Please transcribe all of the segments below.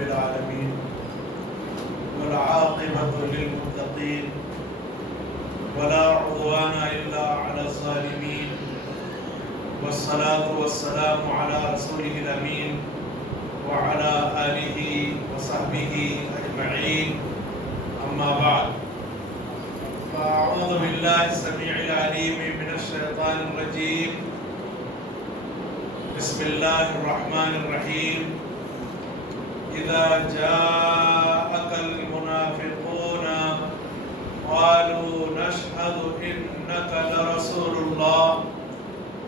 رب العالمين والعاقبة للمتقين ولا عدوان إلا على الظالمين والصلاة والسلام على رسوله الأمين وعلى آله وصحبه أجمعين أما بعد فأعوذ بالله السميع العليم من الشيطان الرجيم بسم الله الرحمن الرحيم إذا جاءك المنافقون قالوا نشهد إنك لرسول الله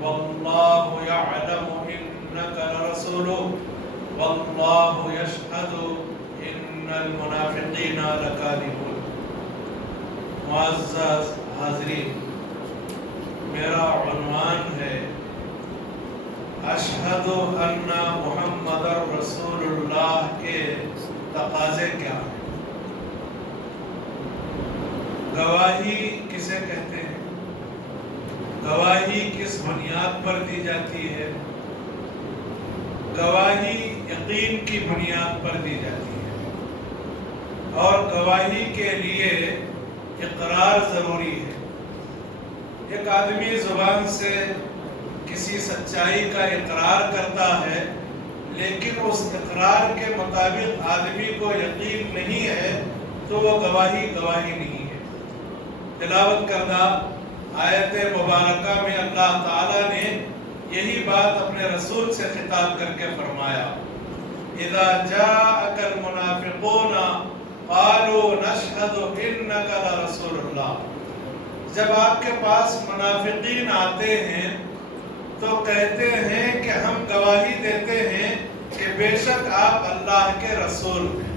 والله يعلم إنك لرسوله والله يشهد إن المنافقين لكاذبون. معزز حاضرین، میرا عنوان ہے اشہد ان محمد رسول اللہ کے تقاضے کیا ہیں. گواہی کسے کہتے ہیں؟ گواہی کس بنیاد پر دی جاتی ہے؟ گواہی یقین کی بنیاد پر دی جاتی ہے اور گواہی کے لیے اقرار ضروری ہے. ایک آدمی زبان سے کسی سچائی کا اقرار کرتا ہے لیکن اس اقرار کے مطابق آدمی کو یقین نہیں ہے تو وہ گواہی نہیں ہے. تلاوت کردہ آیت مبارکہ میں اللہ تعالیٰ نے یہی بات اپنے رسول سے خطاب کر کے فرمایا اذا جاءک المنافقون قالوا نشہد انک لرسول اللہ. جب آپ کے پاس منافقین آتے ہیں تو کہتے ہیں کہ ہم گواہی دیتے ہیں کہ بے شک آپ اللہ کے رسول ہیں.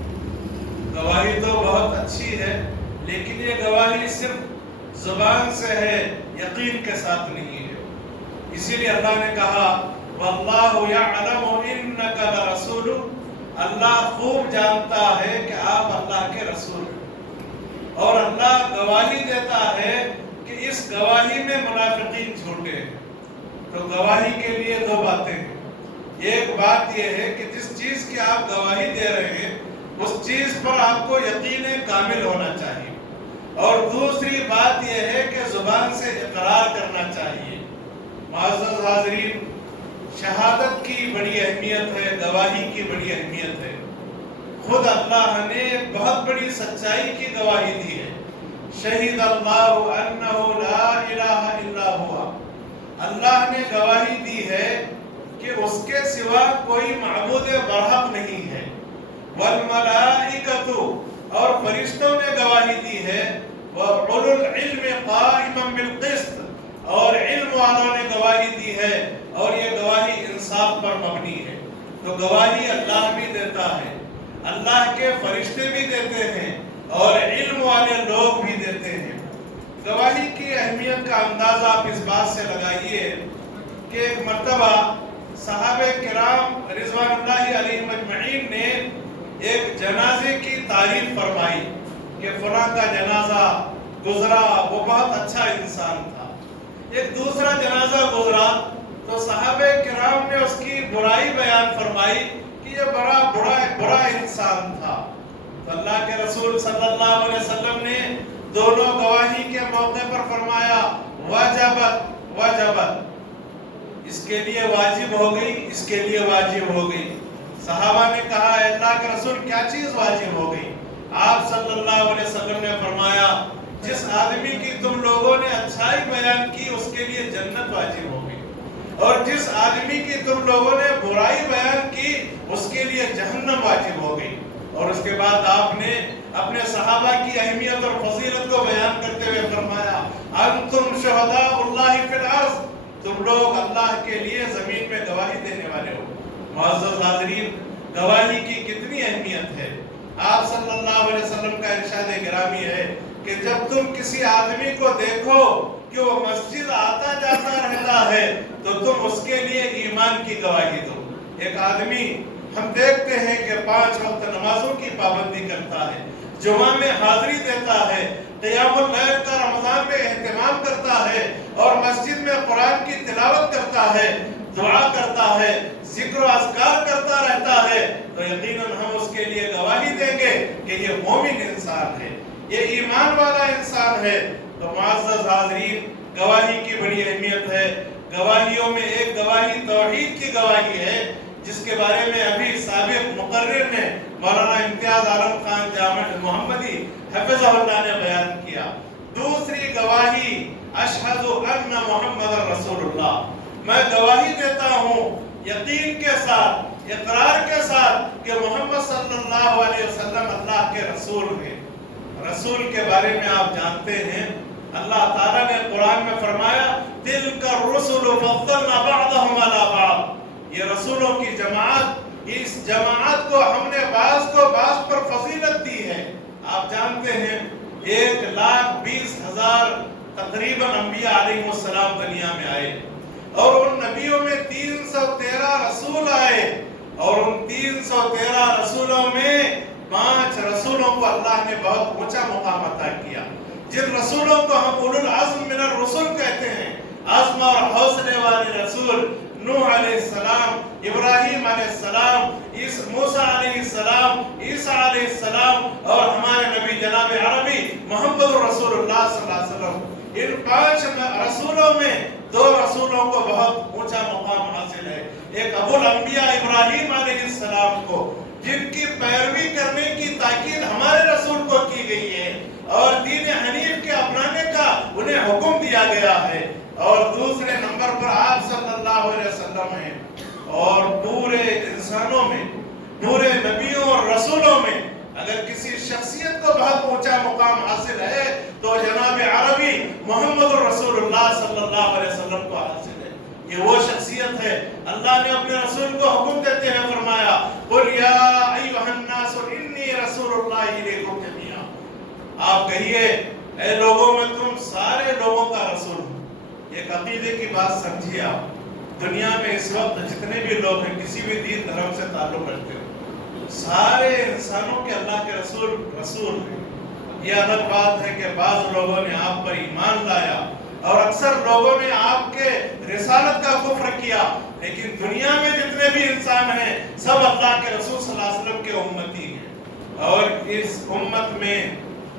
گواہی تو بہت اچھی ہے لیکن یہ گواہی صرف زبان سے ہے، یقین کے ساتھ نہیں ہے. اسی لیے اللہ نے کہا واللہ یعلم انک لرسول. اللہ خوب جانتا ہے کہ آپ اللہ کے رسول ہیں اور اللہ گواہی دیتا ہے کہ اس گواہی میں منافقین جھوٹے ہیں. تو گواہی کے لیے دو باتیں ہیں. ایک بات یہ ہے کہ جس چیز کی آپ گواہی دے رہے ہیں اس چیز پر آپ کو یقین کامل ہونا چاہیے اور دوسری بات یہ ہے کہ زبان سے اقرار کرنا چاہیے. معزز حاضرین، شہادت کی بڑی اہمیت ہے، گواہی کی بڑی اہمیت ہے. خود اللہ نے بہت بڑی سچائی کی گواہی دی ہے. شہید اللہ انہ لا الہ الا ہوا. اللہ نے گواہی دی ہے کہ اس کے سوا کوئی معبود برحق نہیں ہے. والملائکۃ، اور فرشتوں نے گواہی دی ہے. وَأُولُو الْعِلْمِ قَائِمًا بِالْقِسْطِ، اور علم والوں نے گواہی دی ہے اور یہ گواہی انصاف پر مبنی ہے. تو گواہی اللہ بھی دیتا ہے، اللہ کے فرشتے بھی دیتے ہیں اور علم والے لوگ بھی دیتے ہیں. گواہی کی اہمیت کا اندازہ آپ اس بات سے لگائیے کہ ایک مرتبہ صحابہ کرام رضوان اللہ علیہم اجمعین نے ایک جنازے کی تعریف فرمائی کہ فلاں کا جنازہ گزرا، وہ بہت اچھا انسان تھا. ایک دوسرا جنازہ گزرا تو صحابہ کرام نے اس کی برائی بیان فرمائی کہ یہ بڑا برا انسان تھا. تو اللہ کے رسول صلی اللہ علیہ وسلم نے دونوں گواہی کے موقع پر فرمایا وجبت، اس کے لیے واجب ہو گئی، اس کے لیے واجب ہو گئی. صحابہ نے کہا اے اللہ کے رسول کیا چیز واجب ہو گئی؟ آپ صلی اللہ علیہ وسلم نے فرمایا جس آدمی کی تم لوگوں نے اچھائی بیان کی اس کے لیے جنت واجب ہو گئی اور جس آدمی کی تم لوگوں نے برائی بیان کی اس کے لیے جہنم واجب ہو گئی. اور اس کے بعد آپ نے اپنے صحابہ کی اہمیت اور فضیلت کو بیان کرتے ہوئے فرمایا انتم شہداء اللہ فی الارض، تم لوگ اللہ کے لیے زمین میں گواہی دینے والے ہو. معزز حاضرین، گواہی کی کتنی اہمیت ہے. آپ صلی اللہ علیہ وسلم کا ارشاد گرامی ہے کہ جب تم کسی آدمی کو دیکھو کہ وہ مسجد آتا جاتا رہتا ہے تو تم اس کے لیے ایمان کی گواہی دو. ایک آدمی ہم دیکھتے ہیں کہ 5 وقت نمازوں کی پابندی کرتا ہے، جمعہ میں حاضری دیتا ہے، قیام اللیل کا رمضان میں اہتمام کرتا ہے اور مسجد میں قرآن کی تلاوت کرتا ہے. دعا کرتا ہے، ذکر و اذکار کرتا رہتا ہے، تو یقیناً ہم اس کے لیے گواہی دیں گے کہ یہ مومن انسان ہے، یہ ایمان والا انسان ہے۔ تو معزز حاضرین، گواہی کی بڑی اہمیت ہے۔ گواہیوں میں ایک گواہی توحید کی گواہی ہے، جس کے بارے میں ابھی سابق مقرر نے مولانا امتیاز عالم خان جامع محمدی حفظہ اللہ نے بیان کیا۔ دوسری گواہی اشہد ان محمد رسول اللہ، میں گواہی دیتا ہوں یقین کے ساتھ، اقرار کے ساتھ کہ محمد صلی اللہ علیہ وسلم اللہ کے رسول ہیں۔ رسول کے بارے میں آپ جانتے ہیں، اللہ تعالیٰ نے قرآن میں فرمایا تِلْكَ الرُّسُلُ فَضَّلْنَا بَعْضَهُمْ عَلَى بَعْضٍ، یہ رسولوں کی جماعت، اس جماعت کو ہم نے بعض کو بعض پر فضیلت دی ہے۔ آپ جانتے ہیں 1,20,000 تقریباً انبیاء علیہ السلام دنیا میں آئے، اور ان نبیوں میں 313 رسول آئے، اور ان 313 رسولوں میں 5 رسولوں کو اللہ نے بہت اونچا مقام عطا کیا۔ جن رسولوں کو ہم اولو العزم من الرسل کہتے ہیں، عزم اور حوصلے والے رسول، نوح علیہ السلام، ابراہیم علیہ السلام، موسیٰ علیہ السلام، عیسیٰ علیہ السلام، اور ہمارے نبی جناب عربی محمد رسول اللہ صلی اللہ علیہ وسلم، ان 5 رسولوں میں 2 رسولوں کو بہت اونچا مقام حاصل ہے۔ ایک ابو الانبیاء ابراہیم علیہ السلام کو، جن کی پیروی کرنے کی تاکید ہمارے رسول کو کی گئی ہے، اور دین حنیف کے اپنانے کا انہیں حکم دیا گیا ہے، اور دوسرے نمبر پر آپ صلی اللہ علیہ وسلم ہیں۔ اور پورے انسانوں میں، پورے نبیوں اور رسولوں میں اگر کسی شخصیت کو بہت اونچا مقام حاصل ہے تو جناب عربی محمد رسول اللہ صلی اللہ علیہ وسلم کو حاصل ہے۔ یہ وہ شخصیت ہے، اللہ نے اپنے رسول کو حکم دیتے ہیں فرمایا قُلْ يَا أَيُّهَا النَّاسُ إِنِّي رَسُولُ اللَّهِ إِلَيْكُمْ جَمِيعًا، آپ کہیے اے لوگوں میں تم سارے لوگوں کا رسول ہو۔ ایک عقیدے کی بات سمجھیے، آپ دنیا میں اس وقت جتنے بھی لوگ ہیں، کسی بھی دین دھرم سے تعلق رکھتے ہو، سارے انسانوں کے اللہ کے رسول ہیں۔ یہ الگ بات ہے کہ بعض لوگوں نے آپ پر ایمان لایا، اور اکثر لوگوں نے آپ کے رسالت کا کفر کیا، لیکن دنیا میں جتنے بھی انسان ہیں سب اللہ کے رسول صلی اللہ علیہ وسلم کے امتی ہیں۔ اور اس امت میں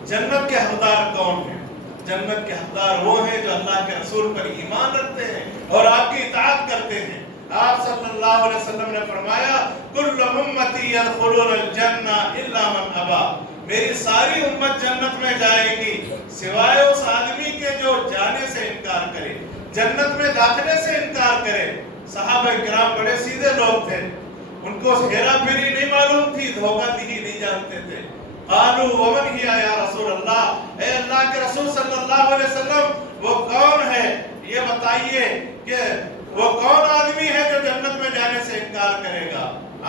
جنت کے حقدار کون ہیں؟ جنت کے حقدار وہ ہیں جو اللہ کے رسول پر ایمان رکھتے ہیں اور آپ کی اطاعت کرتے ہیں۔ آپ صلی اللہ علیہ وسلم نے فرمایا کل امتی یدخلون الجنہ الا من ابا، میری ساری امت جنت میں جائے گی سوائے اس آدمی کے جو جانے سے انکار کرے، جنت میں داخلے سے انکار کرے۔ صحابہ کرام بڑے سیدھے لوگ تھے، ان کو ہیرا پھیری نہیں معلوم تھی، دھوکہ دہی نہیں جانتے تھے۔ قالوا ومن هي یا رسول اللہ، اے اللہ کے رسول صلی اللہ علیہ وسلم وہ کون ہے، یہ بتائیے کہ وہ کون آدمی ہے جو جنت میں جانے سے انکار کرے گا؟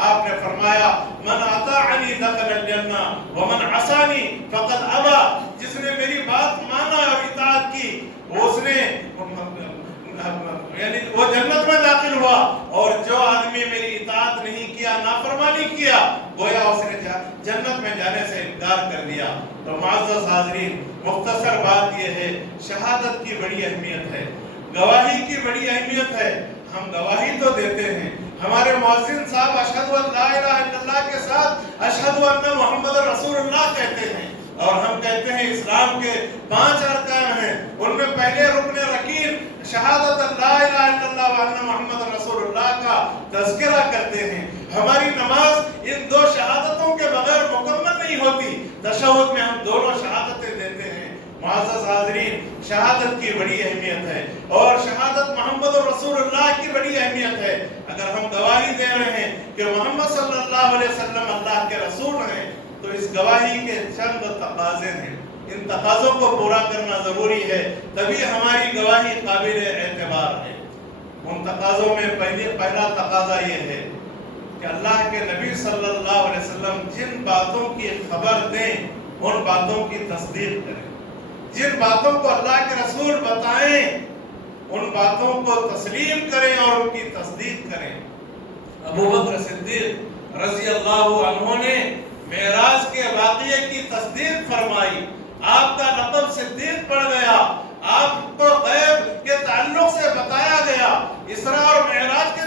آپ نے فرمایا من اطاعنی دخل الجنہ ومن عصانی فقد ابا، جس نے میری بات مانا اور اطاعت کی اس نے یعنی وہ جنت میں داخل ہوا، اور جو آدمی میری اطاعت نہیں کیا، نافرمانی کیا، گویا اس نے جنت میں جانے سے انکار کر دیا۔ تو معزز حاضرین، مختصر بات یہ ہے شہادت کی بڑی اہمیت ہے، گواہی کی بڑی اہمیت ہے۔ ہم گواہی تو دیتے ہیں، ہمارے مؤذن صاحب اشہد ان لا الہ الا اللہ کے ساتھ اشہد ان محمد رسول اللہ کہتے ہیں، اور ہم کہتے ہیں اسلام کے 5 ارکان ہیں، ان میں پہلے رکن رکین شہادت لا الہ الا اللہ وان محمد رسول اللہ کا تذکرہ کرتے ہیں۔ ہماری نماز ان 2 شہادتوں کے بغیر مکمل نہیں ہوتی، تشہد میں ہم دونوں شہادتیں دیتے ہیں۔ معزز حاضرین، شہادت کی بڑی اہمیت ہے، اور شہادت محمد رسول اللہ کی بڑی اہمیت ہے۔ اگر ہم گواہی دے رہے ہیں کہ محمد صلی اللہ علیہ وسلم اللہ کے رسول ہیں، تو اس گواہی کے چند تقاضے ہیں، ان تقاضوں کو پورا کرنا ضروری ہے، تبھی ہماری گواہی قابل اعتبار ہے۔ ان تقاضوں میں پہلا تقاضا یہ ہے کہ اللہ کے نبی صلی اللہ علیہ وسلم جن باتوں کی خبر دیں ان باتوں کی تصدیق کریں، جن باتوں کو اللہ کے رسول بتائیں ان باتوں کو تسلیم کریں اور ان کی تصدیق کریں۔ ابو بکر صدیق رضی اللہ عنہ نے معراج کے واقعے کی تصدیق فرمائی، آپ کا لقب صدیق پڑ گیا، آپ کو غیب کے تعلق سے بتایا گیا، اسراء اور معراج کے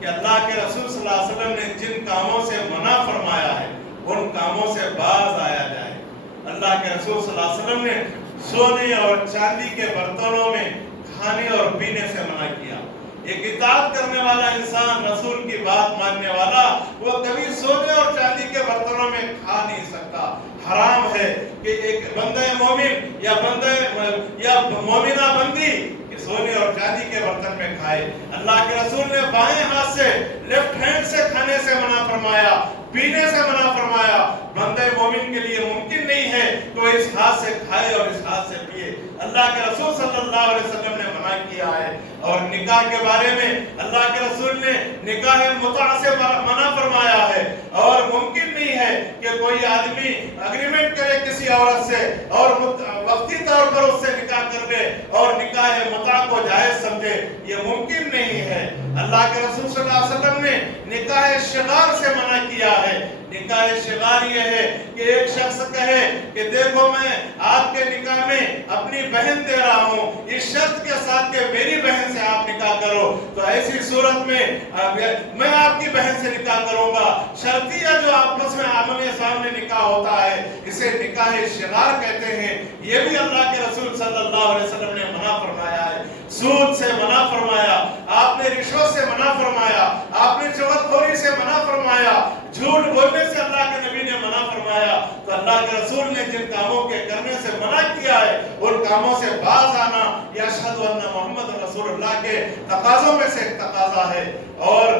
کہ اللہ کے رسول صلی اللہ علیہ وسلم نے جن کاموں سے منع فرمایا ہے ان کاموں سے باز آیا جائے۔ اللہ کے رسول صلی اللہ علیہ وسلم نے سونے اور چاندی کے برتنوں میں کھانے اور پینے سے منع کیا۔ ایک اطاعت کرنے والا انسان، رسول کی بات ماننے والا، وہ کبھی سونے اور چاندی کے برتنوں میں کھا نہیں سکتا۔ حرام ہے کہ ایک بندہ مومن یا مومنہ بندی سونے اور چاندی کے برتن میں کھائے۔ اللہ کے رسول نے بائیں ہاتھ سے، لیفٹ ہینڈ سے کھانے سے منع فرمایا، پینے سے منع فرمایا۔ بندہ مومن کے لیے ممکن نہیں ہے کہ وہ اس ہاتھ سے کھائے اور اس ہاتھ سے پیے۔ اللہ کے رسول صلی اللہ علیہ وسلم نے منع کیا ہے۔ اور نکاح کے بارے میں اللہ کے رسول نے نکاح متع سے منع فرمایا ہے، اور ممکن نہیں ہے کہ کوئی آدمی اگریمنٹ کرے کسی عورت سے اور وقتی طور پر اس سے نکاح کر لے اور نکاح متع کو جائز سمجھے، یہ ممکن نہیں ہے۔ اللہ کے رسول صلی اللہ علیہ وسلم نے نکاح شغار سے منع کیا ہے۔ نکاح شغار یہ ہے کہ ایک شخص کہے کہ دیکھو میں آپ کے نکاح میں اپنی بہن دے رہا ہوں اس شرط کے ساتھ کہ میری بہن سے آپ نکاح کرو، تو ایسی صورت میں میں آپ کی بہن سے نکاح کروں گا۔ شرطیہ جو آپس میں آمنے سامنے نکاح ہوتا ہے اسے نکاح شغار کہتے ہیں۔ یہ بھی اللہ کے رسول صلی اللہ علیہ وسلم نے منع فرمایا ہے۔ سود سے منع فرمایا، آپ نے رشوت سے منع فرمایا، آپ نے چغلخوری سے منع فرمایا، جھوٹ بولنے سے اللہ کے نبی نے منع فرمایا۔ تو اللہ کے رسول نے جن کاموں کے کرنے سے منع کیا ہے ان کاموں سے باز آنا یہ اشہد ان محمد رسول اللہ کے تقاضوں میں سے ایک تقاضا ہے۔ اور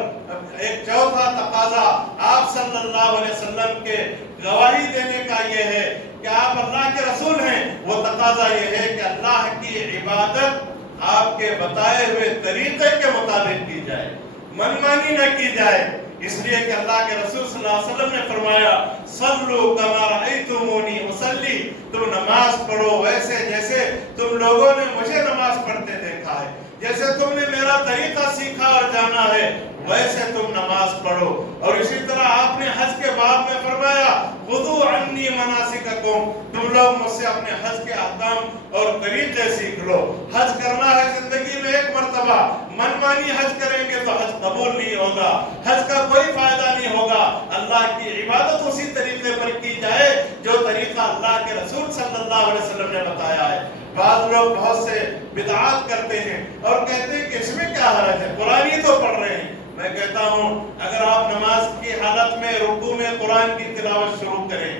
ایک چوتھا تقاضا آپ صلی اللہ علیہ وسلم کے گواہی دینے کا یہ ہے کہ آپ اللہ کے رسول ہیں۔ وہ تقاضا یہ ہے کہ اللہ کی عبادت آپ کے بتائے ہوئے طریقے کے مطابق کی جائے، منمانی نہ کی جائے۔ اس لیے کہ اللہ کے رسول صلی اللہ علیہ وسلم نے فرمایا صلو کما رأیتمونی اصلی، تم نماز پڑھو ویسے جیسے تم لوگوں نے مجھے نماز پڑھتے دیکھا ہے، جیسے تم نے میرا طریقہ سیکھا اور جانا ہے ویسے تم نماز پڑھو۔ اور اسی طرح آپ نے حج کے باب میں فرمایا خذوا عنی مناسککم، تم لوگ مجھ سے اپنے حج کے احکام اور طریقے سیکھ لو۔ حج کرنا ہے زندگی میں ایک مرتبہ، منمانی حج کریں گے تو حج قبول نہیں ہوگا، حج کا کوئی فائدہ نہیں ہوگا۔ اللہ کی عبادت اسی طریقے پر کی جائے جو طریقہ اللہ کے رسول صلی اللہ علیہ وسلم نے بتایا ہے۔ بعض لوگ بہت سے بدعات کرتے ہیں اور کہتے ہیں کہ اس میں کیا حرج ہے، قرآن ہی تو پڑھ رہے ہیں۔ میں کہتا ہوں اگر آپ نماز کی حالت میں رکوع میں قرآن کی تلاوت شروع کریں،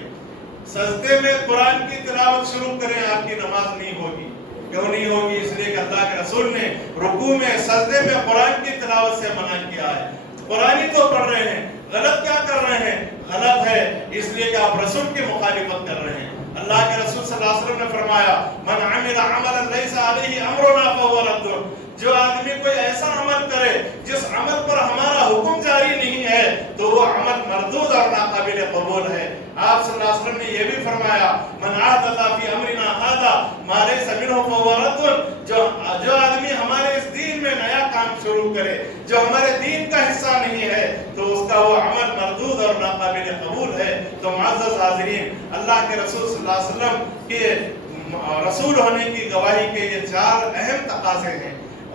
سجدے میں قرآن کی تلاوت شروع کریں، آپ کی نماز نہیں ہوگی۔ کیوں نہیں ہوگی؟ اس لیے کہ اللہ کے رسول نے رکوع میں سجدے میں قرآن کی تلاوت سے منع کیا ہے۔ قرآن ہی تو پڑھ رہے ہیں، غلط کیا کر رہے ہیں؟ غلط ہے اس لیے کہ آپ رسول کی مخالفت کر رہے ہیں۔ اللہ کے رسول صلی اللہ علیہ وسلم نے فرمایا من عمل عملا لیس علیہ امرنا فهو رد، جو آدمی کوئی ایسا عمل کرے جس عمل پر ہمارا حکم جاری نہیں ہے تو وہ عمل مردود اور ناقابل قبول ہے۔ آپ صلی اللہ علیہ وسلم نے یہ بھی فرمایا من احدث فی امرنا ھذا ما لیس منہ فهو رد، جو آدمی ہمارے اس دین میں نیا کام شروع کرے جو ہمارے دین کا حصہ نہیں ہے تو اس کا وہ عمل مردود اور ناقابل قبول ہے۔ تو معزز حاضرین، اللہ کے رسول صلی اللہ علیہ وسلم کے رسول ہونے کی گواہی کے یہ 4 اہم تقاضے ہیں۔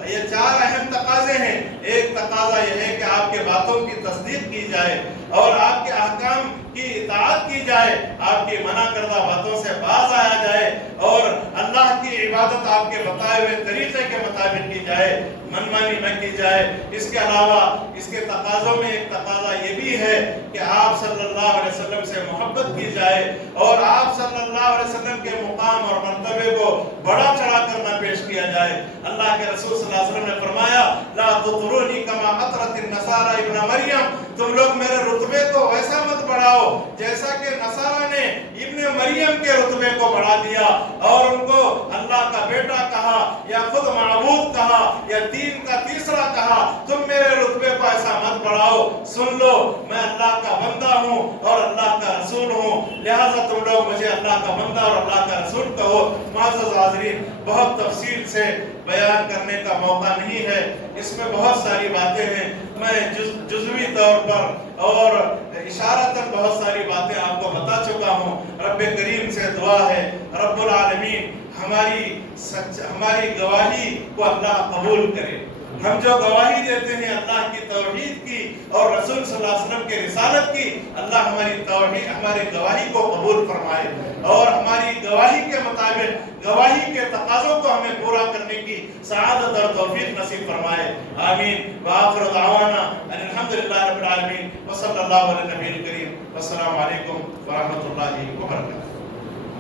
یہ 4 اہم تقاضے ہیں۔ ایک تقاضا یہ ہے کہ آپ کے باتوں کی تصدیق کی جائے اور آپ کے احکام کی اطاعت کی جائے، آپ کی منع کردہ باتوں سے باز آیا جائے اور اللہ کی عبادت آپ کے بتائے ہوئے طریقے کے مطابق کی جائے، منمانی نہ کی جائے۔ اس کے علاوہ اس کے تقاضوں میں ایک تقاضا یہ بھی ہے کہ آپ صلی اللہ علیہ وسلم سے محبت کی جائے اور آپ صلی اللہ علیہ وسلم کے مقام اور مرتبے کو بڑا چڑھا کر نہ پیش کیا جائے۔ اللہ کے رسول صلی اللہ علیہ وسلم نے فرمایا لا تطرونی کما اطرت النصارى ابن مریم، تم لوگ میرے رتبے کو ویسا مت بڑھاؤ جیسا کہ نصارہ نے ابن مریم کے رتبے کو بڑھا دیا اور ان کو اللہ کا بیٹا کہا یا خود معبود کہا یا دین کا تیسرا کہا۔ تم میرے رتبے کو ایسا مت بڑھاؤ، سن لو میں اللہ کا بندہ ہوں اور اللہ کا رسول ہوں، لہذا تم لوگ مجھے اللہ کا بندہ اور اللہ کا رسول کہو۔ معزز حاضرین، بہت تفصیل سے بیان کرنے کا موقع نہیں ہے، اس میں بہت ساری باتیں ہیں، میں جزوی طور پر اور اشارتاً بہت ساری باتیں آپ کو بتا چکا ہوں۔ رب کریم سے دعا ہے رب العالمین ہماری گواہی کو اللہ قبول کرے۔ ہم جو گواہی دیتے ہیں اللہ کی توحید کی اور رسول صلی اللہ علیہ وسلم کے رسالت کی، اللہ ہماری توحید ہماری گواہی کو قبول فرمائے اور ہماری گواہی کے مطابق گواہی کے تقاضوں کو ہمیں پورا کرنے کی سعادت اور توفیق نصیب فرمائے، آمین۔ وآخر دعوانا ان الحمدللہ رب العالمین وصلی اللہ علی النبی الکریم، والسلام علیکم ورحمۃ اللہ وبرکاتہ۔